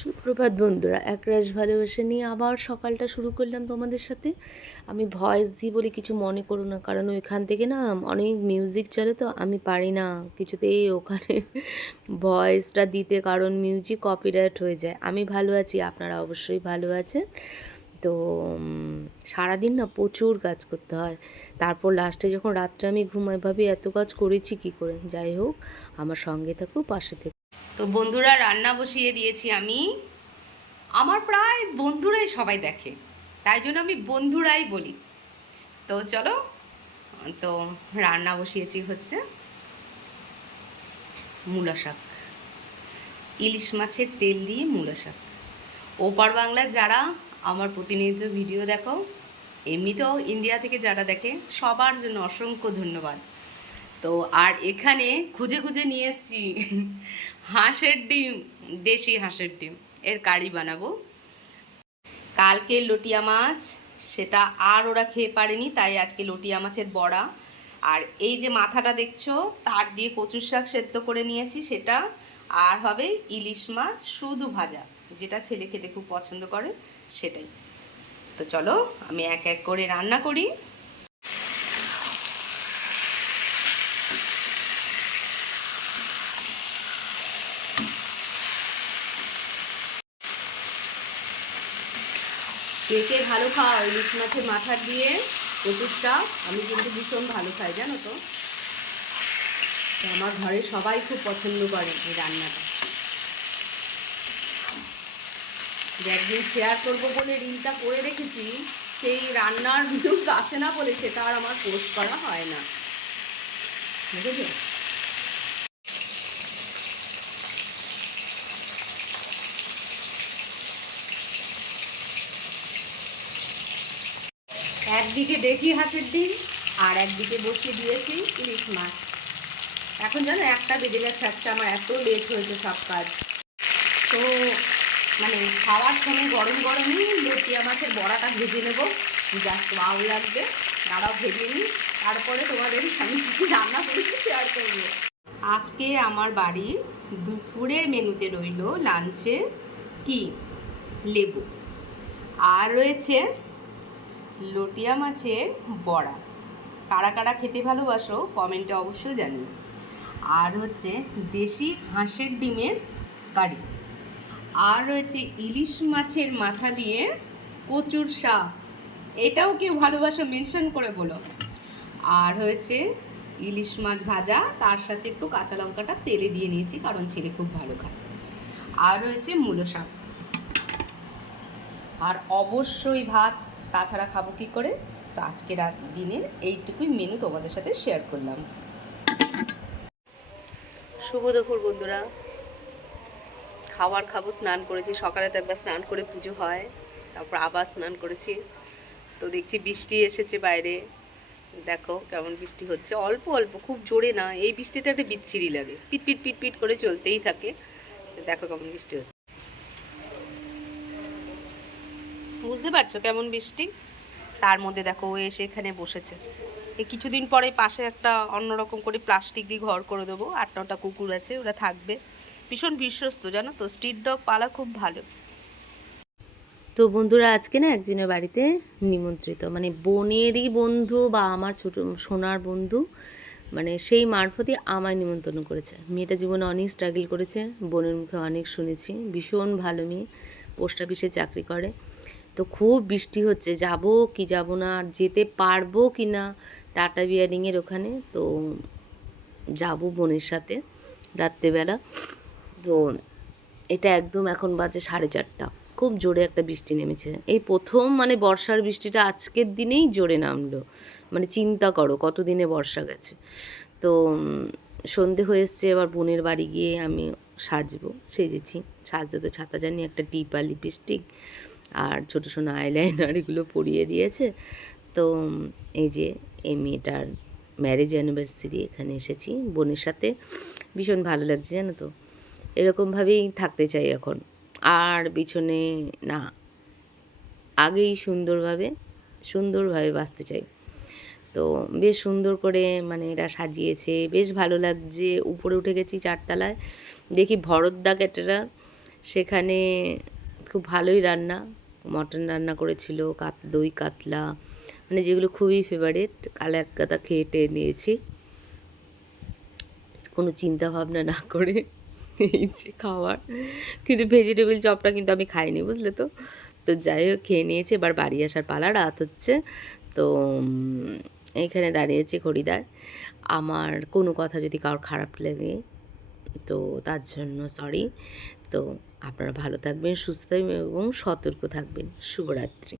সুপ্রভাত বন্ধুরা, একরাশ ভালোবাসা নিয়ে আবার সকালটা শুরু করলাম তোমাদের সাথে। আমি ভয়েস দিই বলে কিছু মনে করো না, কারণ ওইখান থেকে না অনেক মিউজিক চলে, তো আমি পারি না কিছুতেই ওখানে ভয়েসটা দিতে, কারণ মিউজিক কপিরাইট হয়ে যায়। আমি ভালো আছি, আপনারা অবশ্যই ভালো আছেন। তো সারাদিন না প্রচুর কাজ করতে হয়, তারপর লাস্টে যখন রাত্রে আমি ঘুমাই ভাবি এত কাজ করেছি কী করে। যাই হোক, আমার সঙ্গে থাকো, পাশে থেকো। তো বন্ধুরা, রান্না বসিয়ে দিয়েছি আমি। আমার প্রায় বন্ধুরাই সবাই দেখে, তাই জন্য আমি বন্ধুরাই বলি। তো চলো, তো রান্না বসিয়েছি হচ্ছে মূলা শাক, ইলিশ মাছের তেল দিয়ে মূলা শাক। ওপার বাংলার যারা আমার প্রতিনিয়ত ভিডিও দেখো, এমনিতেও ইন্ডিয়া থেকে যারা দেখে, সবার জন্য অসংখ্য ধন্যবাদ। তো আর এখানে খুঁজে খুঁজে নিয়ে এসছি হাঁসের ডিম, দেশি হাঁসের ডিম, এর কারি বানাবো। কালকে লটিয়া মাছ, সেটা আর ওরা খেয়ে পারেনি, তাই আজকে লটিয়া মাছের বড়া। আর এই যে মাথাটা দেখছো, তার দিয়ে কচুর শাক সেদ্ধ করে নিয়েছি সেটা। আর হবে ইলিশ মাছ শুধু ভাজা, যেটা ছেলে খেতে খুব পছন্দ করে সেটাই। তো চলো আমি এক এক করে রান্না করি। কে কে ভালো খাও ইলিশ মাছের মাথা দিয়ে কচুর শাক? আমি কিন্তু ভীষণ ভালো খাই, জানো তো। আমার ঘরে সবাই খুব পছন্দ করে এই রান্নাটা। যে একদিন শেয়ার করবো বলে রিলটা করে রেখেছি, সেই রান্নার ভিডিওস আসে না বলে সেটা আর আমার পোস্ট করা হয় না, বুঝেছো। একদিকে দেশি হাঁসের ডিম আর একদিকে বসিয়ে দিয়েছি ইলিশ মাছ। এখন জানো 1টা বেজে গেছে, আজকে আমার এত লেট হয়েছে সব কাজ। তো মানে খাওয়ার সময় গরম গরমই লটিয়া মাছের বড়াটা ভেজে নেব, জাস্ট ভালো লাগবে। তারাও ভেজে নিই, তারপরে তোমাদের আমি কী রান্না করেছি শেয়ার করবো। আজকে আমার বাড়ির দুপুরের মেনুতে রইল লাঞ্চে কি, লেবু, আর রয়েছে লটিয়া মাছের বড়া। কারা কারা খেতে ভালোবাসো কমেন্টে অবশ্যই জানিও। আর হচ্ছে দেশি হাঁসের ডিমের কারি, আর রয়েছে ইলিশ মাছের মাথা দিয়ে কচুর শাক, এটাও কেউ ভালোবাসো মেনশন করে বলো। আর হয়েছে ইলিশ মাছ ভাজা, তার সাথে একটু কাঁচা লঙ্কাটা তেলে দিয়ে নিয়েছি কারণ ছেলে খুব ভালো খায়। আর হয়েছে মূলো শাক, আর অবশ্যই ভাত, তাছাড়া খাবো কী করে। তো আজকে রাত দিনের এইটুকুই মেনু তোমাদের সাথে শেয়ার করলাম। শুভ দুপুর বন্ধুরা, খাবার খাবো, স্নান করেছি সকালে, তো একবার স্নান করে পুজো হয়, তারপর আবার স্নান করেছি। তো দেখছি বৃষ্টি এসেছে বাইরে, দেখো কেমন বৃষ্টি হচ্ছে, অল্প অল্প, খুব জোরে না। এই বৃষ্টিটা একটা বিচ্ছিরি লাগে, পিট পিট পিট পিট করে চলতেই থাকে। দেখো কেমন বৃষ্টি হচ্ছে, বুঝতে পারছো কেমন বৃষ্টি। তার মধ্যে দেখো ও এসে এখানে বসেছে। এই কিছুদিন পরে পাশে একটা অন্যরকম করে প্লাস্টিক দিয়ে ঘর করে দেবো, 8-9টা কুকুর আছে, ওরা থাকবে, ভীষণ বিশ্বস্ত জানো তো, স্ট্রিট ডগ পালা খুব ভালো। তো বন্ধুরা, আজকে না একজনের বাড়িতে নিমন্ত্রিত, মানে বোনেরই বন্ধু বা আমার ছোটো সোনার বন্ধু, মানে সেই মারফতই আমায় নিমন্ত্রণ করেছে। মেয়েটা জীবনে অনেক স্ট্রাগল করেছে, বোনের মুখে অনেক শুনেছি, ভীষণ ভালো মেয়ে, পোস্ট অফিসে চাকরি করে। তো খুব বৃষ্টি হচ্ছে, যাব কি যাব না, আর যেতে পারবো কি না টাটা বিয়ারিংয়ের ওখানে। তো যাব বোনের সাথে রাত্রেবেলা। তো এটা একদম এখন বাজে 4:30, খুব জোরে একটা বৃষ্টি নেমেছে। এই প্রথম মানে বর্ষার বৃষ্টিটা আজকের দিনেই জোরে নামলো, মানে চিন্তা করো কতদিনে বর্ষা গেছে। তো সন্ধে হয়ে এসছে, এবার বোনের বাড়ি গিয়ে আমি সাজবো, সেজেছি। সাজতে তো ছাতা জানি, একটা টিপা, লিপস্টিক আর ছোটো সোনা আইলাইনার এগুলো পরিয়ে দিয়েছে। তো এই যে এই মেয়েটার ম্যারেজ অ্যানিভার্সারি, এখানে এসেছি বোনের সাথে, ভীষণ ভালো লাগছে জানো তো। এরকমভাবেই থাকতে চাই এখন, আর পিছনে না, আগেই সুন্দরভাবে সুন্দরভাবে বাঁচতে চাই। তো বেশ সুন্দর করে মানে এরা সাজিয়েছে, বেশ ভালো লাগছে। উপরে উঠে গেছি 4 তলায়, দেখি ভরতদা ক্যাটারার সেখানে খুব ভালোই রান্না, মটন রান্না করেছিল, দই কাতলা, মানে যেগুলো খুবই ফেভারিট, কাল এক গাদা খেয়ে টেয়ে নিয়েছি কোনো চিন্তা ভাবনা না করে। এই যে খাওয়ার, কিন্তু ভেজিটেবিল চপটা কিন্তু আমি খাইনি, বুঝলে তো। তো যাই হোক খেয়ে নিয়েছি, এবার বাড়ি আসার পালা, রাত হচ্ছে। তো এইখানে দাঁড়িয়েছি খড়িদার। আমার কোনো কথা যদি কারোর খারাপ লাগে তো তার জন্য সরি। তো আপনারা ভালো থাকবেন, সুস্থ থাকবেন এবং সতর্ক থাকবেন। শুভরাত্রি।